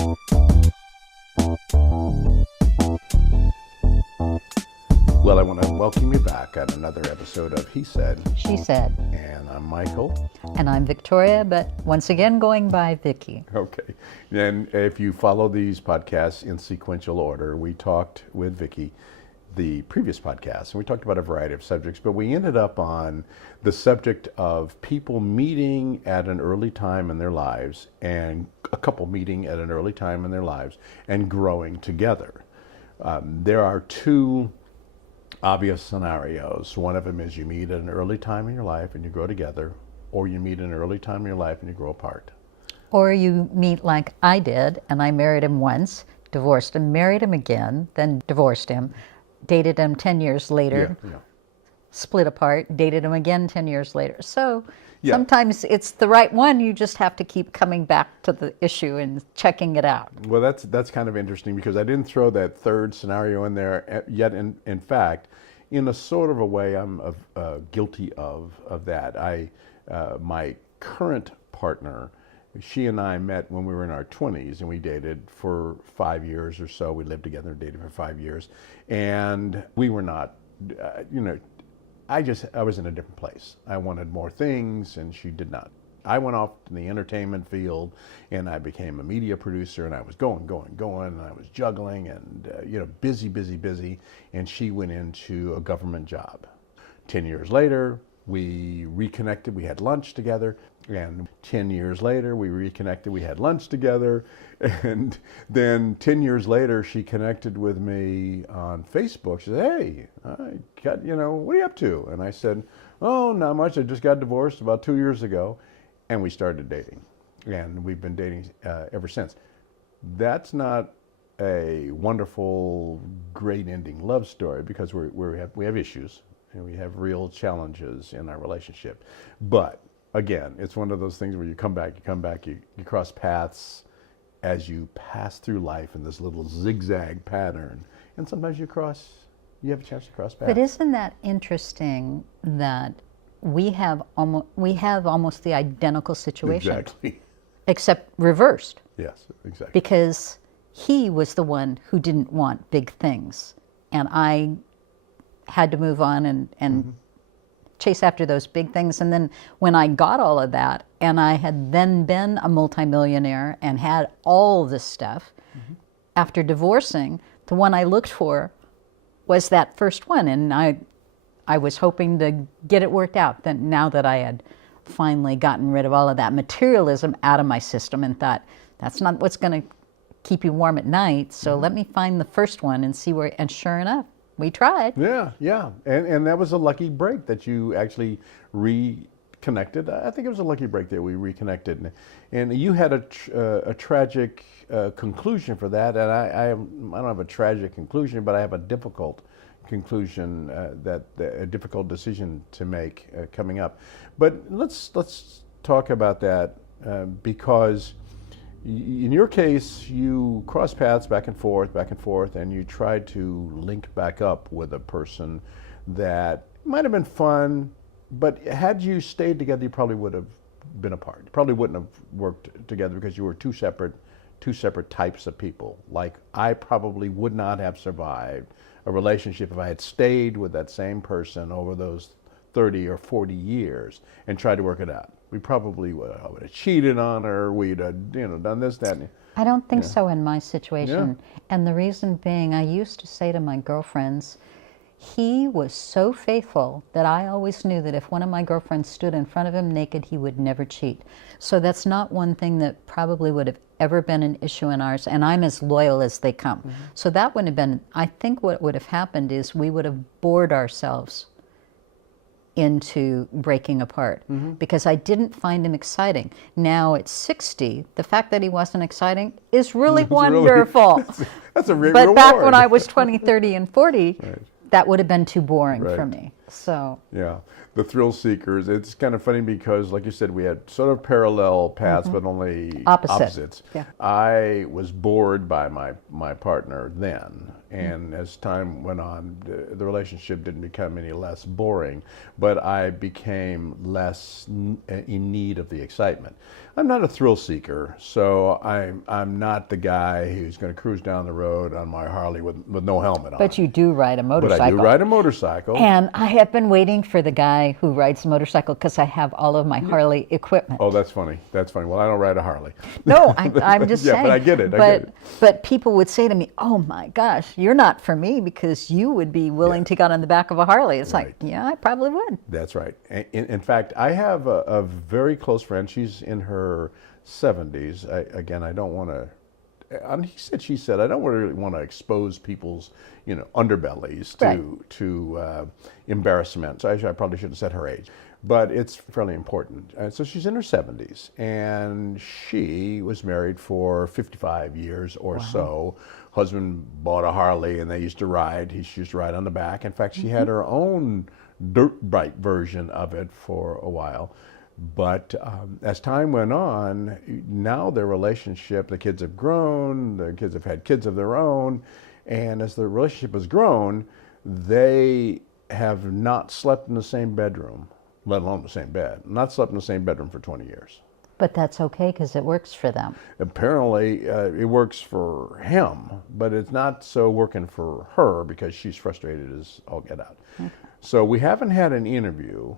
Well, I want to welcome you back on another episode of He Said, She Said. And I'm Michael. And I'm Victoria, but once again going by Vicky. Okay. And if you follow these podcasts in sequential order, we talked with Vicky the previous podcast, and we talked about a variety of subjects, but we ended up on the subject of people meeting at an early time in their lives, and a couple meeting at an early time in their lives and growing together. There are two obvious scenarios. One of them is you meet at an early time in your life and you grow together, or you meet at an early time in your life and you grow apart. Or you meet like I did, and I married him once, divorced him, married him again, then divorced him, dated him 10 years later, split apart, dated him again 10 years later. So sometimes it's the right one, you just have to keep coming back to the issue and checking it out. Well, that's kind of interesting because I didn't throw that third scenario in there yet. In fact, in a sort of a way, I'm guilty of that. My current partner, she and I met when we were in our 20s, and we dated for 5 years or so. We lived together and dated for 5 years, and we were not, I was in a different place. I wanted more things, and she did not. I went off in the entertainment field, and I became a media producer, and I was going, and I was juggling, and busy, and she went into a government job. 10 years later, we reconnected, we had lunch together, and 10 years later, we reconnected, we had lunch together, and then 10 years later, she connected with me on Facebook. She said, hey, what are you up to? And I said, oh, not much, I just got divorced about 2 years ago, and we started dating, and we've been dating ever since. That's not a wonderful, great ending love story because we have issues. And we have real challenges in our relationship. But again, it's one of those things where you come back, you cross paths as you pass through life in this little zigzag pattern. And sometimes you have a chance to cross paths. But isn't that interesting that we have almost the identical situation? Exactly. Except reversed. Yes, exactly. Because he was the one who didn't want big things. And I had to move on and chase after those big things. And then when I got all of that, and I had then been a multimillionaire and had all this stuff, after divorcing, the one I looked for was that first one. And I was hoping to get it worked out. Then now that I had finally gotten rid of all of that materialism out of my system and thought, that's not what's going to keep you warm at night. So let me find the first one and see where, and sure enough, we tried. Yeah. And that was a lucky break that you actually reconnected. I think it was a lucky break that we reconnected. And you had a tragic conclusion for that. And I don't have a tragic conclusion, but I have a difficult conclusion, a difficult decision to make coming up. But let's talk about that because in your case, you cross paths back and forth, and you tried to link back up with a person that might have been fun, but had you stayed together, you probably would have been apart. You probably wouldn't have worked together because you were two separate types of people. Like, I probably would not have survived a relationship if I had stayed with that same person over those 30 or 40 years and tried to work it out. We probably would have cheated on her. We'd have, done this, that. I don't think so in my situation. Yeah. And the reason being, I used to say to my girlfriends, he was so faithful that I always knew that if one of my girlfriends stood in front of him naked, he would never cheat. So that's not one thing that probably would have ever been an issue in ours. And I'm as loyal as they come. So that wouldn't have been, I think what would have happened is we would have bored ourselves into breaking apart because I didn't find him exciting. Now at 60, the fact that he wasn't exciting is really wonderful. That's a real But reward. back when I was 20, 30, and 40, Right. that would have been too boring for me. So yeah, the thrill seekers. It's kind of funny because, like you said, we had sort of parallel paths, but only opposites. Yeah. I was bored by my partner then, and as time went on, the relationship didn't become any less boring, but I became less in need of the excitement. I'm not a thrill seeker, so I'm not the guy who's going to cruise down the road on my Harley with no helmet on. But you do ride a motorcycle. But I do ride a motorcycle. And I have been waiting for the guy who rides a motorcycle because I have all of my Harley equipment. Oh, that's funny. That's funny. Well, I don't ride a Harley. No, I'm just saying. Yeah, but I get it. But people would say to me, "Oh my gosh, you're not for me because you would be willing to get on the back of a Harley." It's like, yeah, I probably would. That's right. In fact, I have a very close friend. She's in her 70s. I don't want to. He said, she said, I don't really want to expose people's, underbellies to embarrassment. So I probably should have said her age, but it's fairly important. So she's in her 70s, and she was married for 55 years or so. Husband bought a Harley, and they used to ride. He used to ride on the back. In fact, she had her own dirt bike version of it for a while. But as time went on, now their relationship, the kids have grown, the kids have had kids of their own, and as the relationship has grown, they have not slept in the same bedroom, let alone the same bed, not slept in the same bedroom for 20 years. But that's okay because it works for them. Apparently, it works for him, but it's not so working for her because she's frustrated as all get out. Okay. So we haven't had an interview,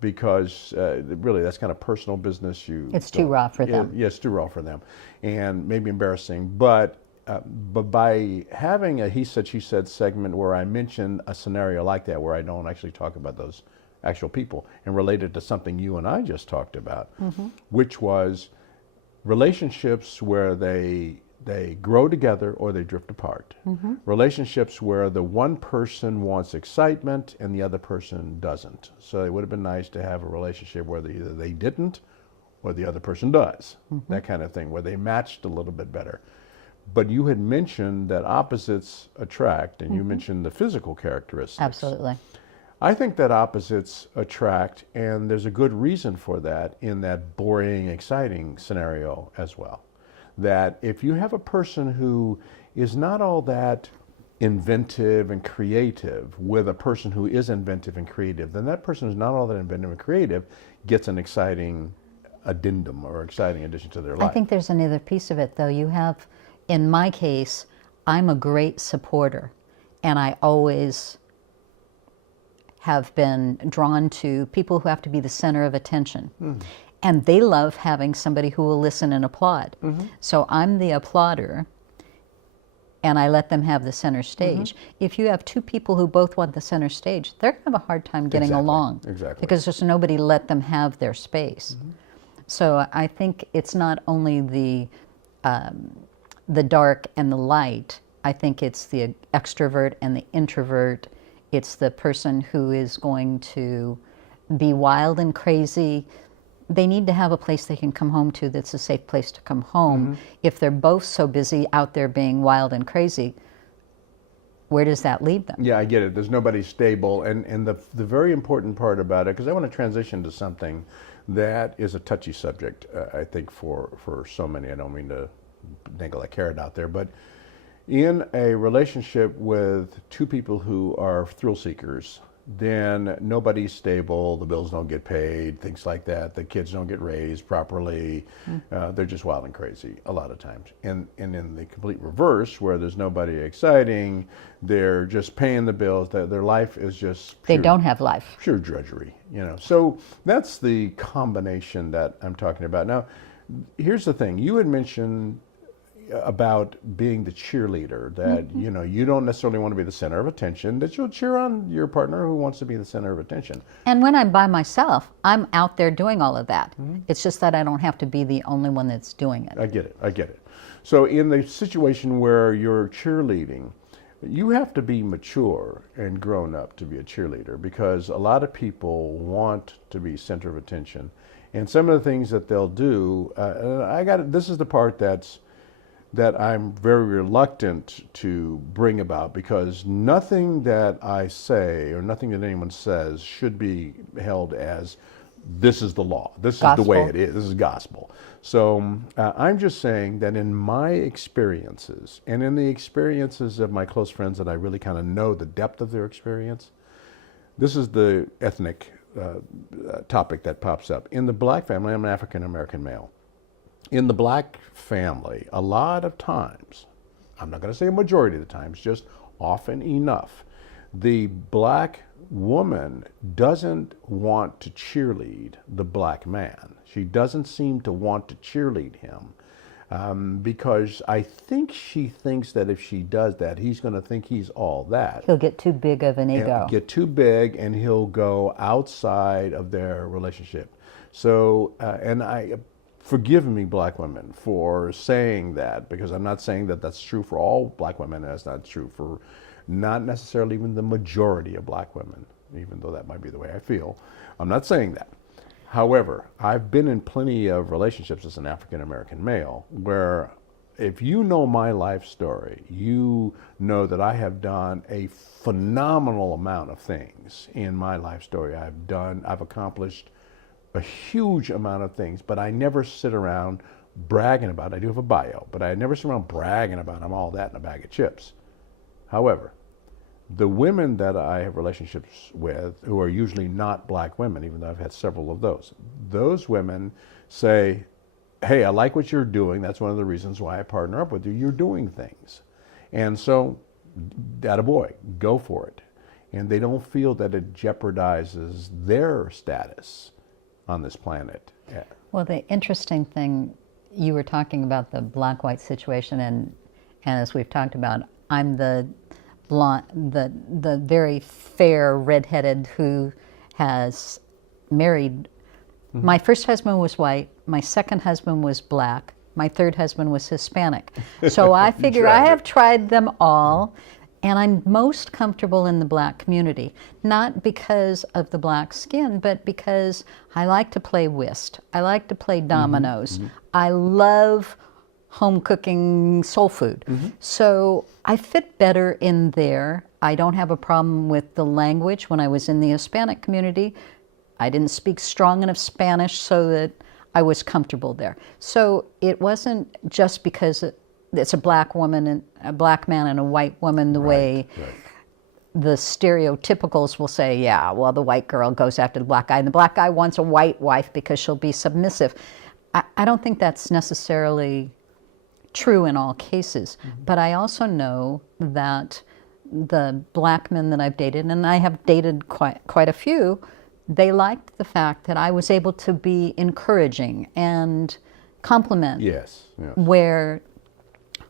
because really that's kind of personal business. It's too raw for them. Yeah, it's too raw for them, and maybe embarrassing. But by having a he said, she said segment where I mention a scenario like that, where I don't actually talk about those actual people and relate it to something you and I just talked about, which was relationships where they grow together or they drift apart. Relationships where the one person wants excitement and the other person doesn't. So it would have been nice to have a relationship where either they didn't or the other person does. That kind of thing, where they matched a little bit better. But you had mentioned that opposites attract, and you mentioned the physical characteristics. Absolutely. I think that opposites attract, and there's a good reason for that in that boring, exciting scenario as well. That if you have a person who is not all that inventive and creative with a person who is inventive and creative, then that person who's not all that inventive and creative gets an exciting addendum or exciting addition to their life. I think there's another piece of it, though. You have, in my case, I'm a great supporter, and I always have been drawn to people who have to be the center of attention. And they love having somebody who will listen and applaud. So I'm the applauder, and I let them have the center stage. If you have two people who both want the center stage, they're going to have a hard time getting along. Because there's nobody to let them have their space. So I think it's not only the dark and the light. I think it's the extrovert and the introvert. It's the person who is going to be wild and crazy. They need to have a place they can come home to that's a safe place to come home. If they're both so busy out there being wild and crazy, where does that leave them? Yeah, I get it. There's nobody stable. And the very important part about it, because I want to transition to something that is a touchy subject, I think, for so many. I don't mean to dangle a carrot out there, but in a relationship with two people who are thrill seekers, then nobody's stable, the bills don't get paid, things like that, the kids don't get raised properly, they're just wild and crazy a lot of times. And in the complete reverse, where there's nobody exciting, they're just paying the bills, their life is just pure, they don't have life. Pure drudgery, So that's the combination that I'm talking about. Now, here's the thing. You had mentioned about being the cheerleader, that you don't necessarily want to be the center of attention, that you'll cheer on your partner who wants to be the center of attention. And when I'm by myself, I'm out there doing all of that. It's just that I don't have to be the only one that's doing it. I get it. So in the situation where you're cheerleading, you have to be mature and grown up to be a cheerleader, because a lot of people want to be center of attention, and some of the things that they'll do, this is the part that's that I'm very reluctant to bring about, because nothing that I say or nothing that anyone says should be held as this is the law. This is the way Gospel. it is. This is gospel. So I'm just saying that in my experiences and in the experiences of my close friends that I really kind of know the depth of their experience, this is the ethnic topic that pops up. In the black family, I'm an African American male. In the black family, a lot of times, I'm not going to say a majority of the times, just often enough, the black woman doesn't want to cheerlead the black man. She doesn't seem to want to cheerlead him, because I think she thinks that if she does that, he's going to think he's all that. He'll get too big of an ego. Get too big, and he'll go outside of their relationship. So, and I forgive me, black women, for saying that, because I'm not saying that that's true for all black women. That's not true for not necessarily even the majority of black women, even though that might be the way I feel. I'm not saying that. However, I've been in plenty of relationships as an African American male where, if you know my life story, you know that I have done a phenomenal amount of things in my life story. I've accomplished a huge amount of things, but I never sit around bragging about it. I do have a bio, but I never sit around bragging about I'm all that in a bag of chips. However, the women that I have relationships with, who are usually not black women, even though I've had several of those women say, hey, I like what you're doing. That's one of the reasons why I partner up with you. You're doing things. And so, attaboy, go for it. And they don't feel that it jeopardizes their status on this planet. Yeah. Well, the interesting thing, you were talking about the black-white situation, and as we've talked about, I'm the blonde, the very fair redheaded who has married. Mm-hmm. My first husband was white. My second husband was black. My third husband was Hispanic. So I figure I have tried them all, and I'm most comfortable in the black community. Not because of the black skin, but because I like to play whist. I like to play dominoes. Mm-hmm. I love home cooking soul food. Mm-hmm. So I fit better in there. I don't have a problem with the language. When I was in the Hispanic community, I didn't speak strong enough Spanish so that I was comfortable there. So it wasn't just because it's a black woman and a black man and a white woman, the way the stereotypicals will say, yeah, well, the white girl goes after the black guy, and the black guy wants a white wife because she'll be submissive. I don't think that's necessarily true in all cases. Mm-hmm. But I also know that the black men that I've dated, and I have dated quite a few, they liked the fact that I was able to be encouraging and compliment. Yes. Where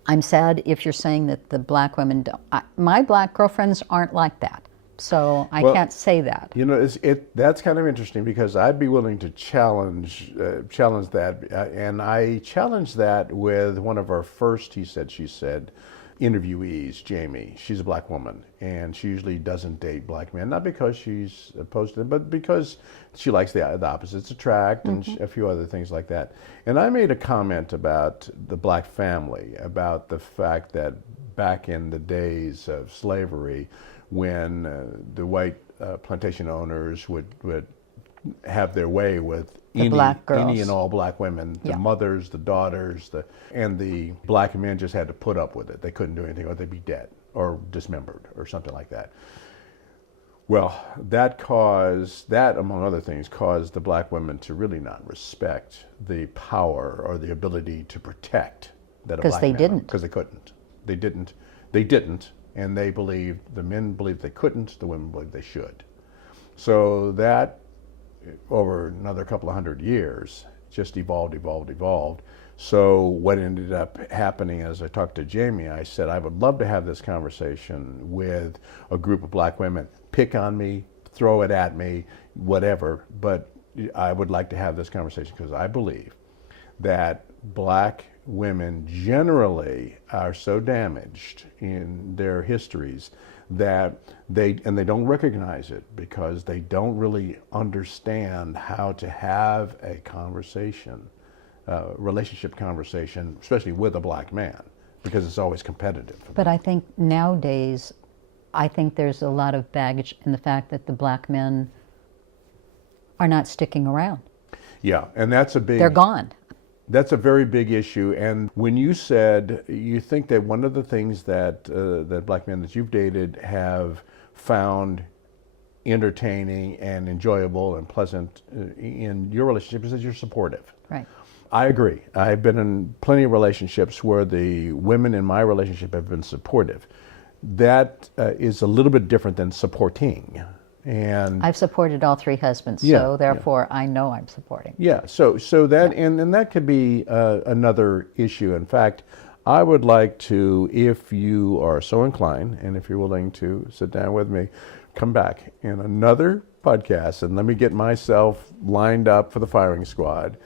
I'm sad if you're saying that the black women don't. My black girlfriends aren't like that. So I can't say that. You know, that's kind of interesting, because I'd be willing to challenge that, and I challenged that with one of our first He Said, She Said interviewees, Jamie. She's a black woman, and she usually doesn't date black men, not because she's opposed to them, but because she likes the opposites attract, and a few other things like that. And I made a comment about the black family, about the fact that back in the days of slavery, when the white plantation owners would have their way with any and all black women, the mothers, the daughters, and the black men just had to put up with it. They couldn't do anything, or they'd be dead or dismembered or something like that. Well, that, among other things, caused the black women to really not respect the power or the ability to protect that a black man. Because they didn't. Because they couldn't. They didn't. And the men believed they couldn't, the women believed they should. So that, over another couple of hundred years, just evolved. So what ended up happening, as I talked to Jamie, I said, I would love to have this conversation with a group of black women. Pick on me, throw it at me, whatever, but I would like to have this conversation, because I believe that black women generally are so damaged in their histories that they don't recognize it, because they don't really understand how to have a conversation, relationship conversation, especially with a black man. because it's always competitive. But I think nowadays, I think there's a lot of baggage in the fact that the black men are not sticking around. Yeah, and that's a big... They're gone. That's a very big issue. And when you said you think that one of the things that that black men that you've dated have found entertaining and enjoyable and pleasant in your relationship is that you're supportive. Right. I agree. I've been in plenty of relationships where the women in my relationship have been supportive. That is a little bit different than supporting. And I've supported all 3 husbands, Yeah, so therefore I know I'm supporting. yeah, so that and that could be another issue. In fact, I would like to, if you are so inclined, and if you're willing to sit down with me, come back in another podcast and let me get myself lined up for the firing squad.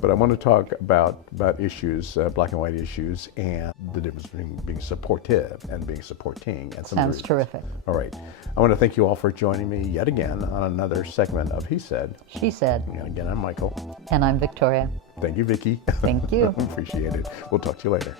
But I want to talk about issues, black and white issues, and the difference between being supportive and being supporting. And some Sounds terrific. All right. I want to thank you all for joining me yet again on another segment of He Said. She said. And again, I'm Michael. And I'm Victoria. Thank you, Vicky. Thank you. Appreciate it. We'll talk to you later.